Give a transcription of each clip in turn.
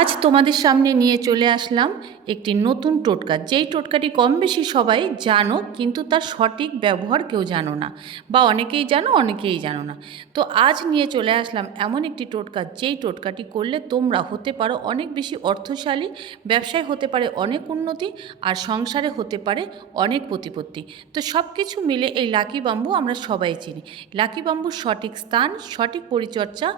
আজ তোমাদের সামনে নিয়ে চলে আসলাম একটি নতুন টোটকা, যেই টোটকাটি কম বেশি সবাই জানো, কিন্তু তার সঠিক ব্যবহার কেউ জানো না, বা অনেকেই জানো অনেকেই জানো না। তো আজ নিয়ে চলে আসলাম এমন একটি টোটকা, যেই টোটকাটি করলে তোমরা হতে পারো অনেক বেশি অর্থশালী, ব্যবসায় হতে পারে অনেক উন্নতি, আর সংসারে হতে পারে অনেক প্রতিপত্তি। তো সব কিছু মিলে এই লাকি বাম্বু আমরা সবাই চিনি। লাকি বাম্বুর সঠিক স্থান, সঠিক পরিচর্যা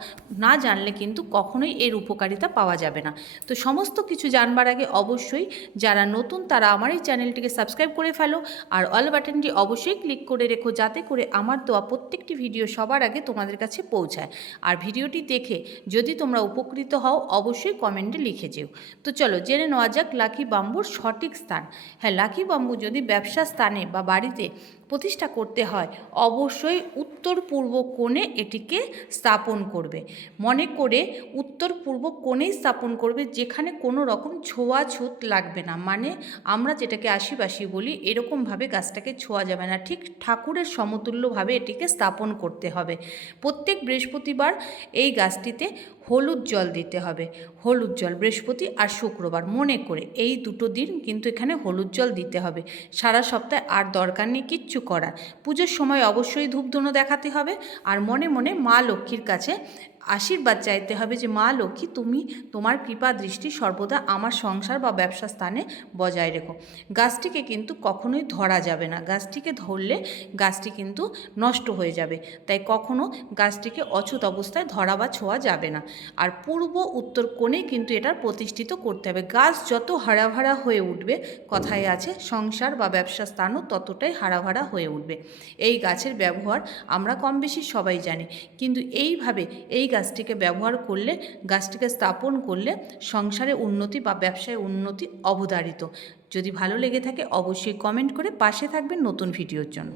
না জানলে কিন্তু কখনোই এর উপকারিতা পাওয়া যাবে না। তো সমস্ত কিছু জানবার আগে অবশ্যই যারা নতুন তারা আমার এই চ্যানেলটিকে সাবস্ক্রাইব করে ফেলো, আর অল বাটনটি অবশ্যই ক্লিক করে রেখো, যাতে করে আমার দেওয়া প্রত্যেকটি ভিডিও সবার আগে তোমাদের কাছে পৌঁছায়। আর ভিডিওটি দেখে যদি তোমরা উপকৃত হও অবশ্যই কমেন্টে লিখে যেও। তো চলো জেনে নেওয়া যাক লাকি বাম্বুর সঠিক স্থান। হ্যাঁ, লাকি বাম্বু যদি ব্যবসা স্থানে বা বাড়িতে প্রতিষ্ঠা করতে হয় অবশ্যই উত্তর পূর্ব কোণে এটিকে স্থাপন করবে। মনে করে উত্তর পূর্ব কোণেই স্থাপন করবে, যেখানে কোনো রকম ছোঁয়াছুত লাগবে না। মানে আমরা যেটাকে আশিবাসি বলি, এরকমভাবে গাছটাকে ছোঁয়া যাবে না, ঠিক ঠাকুরের সমতুল্যভাবে এটিকে স্থাপন করতে হবে। প্রত্যেক বৃহস্পতিবার এই গাছটিতে হলুদ জল দিতে হবে। হলুদ জল বৃহস্পতি আর শুক্রবার মনে করে এই দুটো দিন কিন্তু এখানে হলুদ জল দিতে হবে। সারা সপ্তাহে আর দরকার নেই কিচ্ছু করার। পুজোর সময় অবশ্যই ধূপধুনো দেখাতে হবে, আর মনে মনে মা লক্ষ্মীর কাছে আশীর্বাদ চাইতে হবে যে মা লক্ষ্মী তুমি তোমার কৃপা দৃষ্টি সর্বদা আমার সংসার বা ব্যবসা স্থানে বজায় রেখো। গাছটিকে কিন্তু কখনোই ধরা যাবে না, গাছটিকে ধরলে গাছটি কিন্তু নষ্ট হয়ে যাবে। তাই কখনো গাছটিকে অছুত অবস্থায় ধরা বা ছোঁয়া যাবে না। আর পূর্ব উত্তর কোণে কিন্তু এটার প্রতিষ্ঠিত করতে হবে। গাছ যত হারাভারা হয়ে উঠবে, কথায় আছে সংসার বা ব্যবসা স্থানও ততটাই হারাভারা হয়ে উঠবে। এই গাছের ব্যবহার আমরা কম বেশি সবাই জানি, কিন্তু এইভাবে এই গাছটিকে ব্যবহার করলে, গাছটিকে স্থাপন করলে সংসারে উন্নতি বা ব্যবসায় উন্নতি অবধারিত। যদি ভালো লেগে থাকে অবশ্যই কমেন্ট করে পাশে থাকবেন নতুন ভিডিওর জন্য।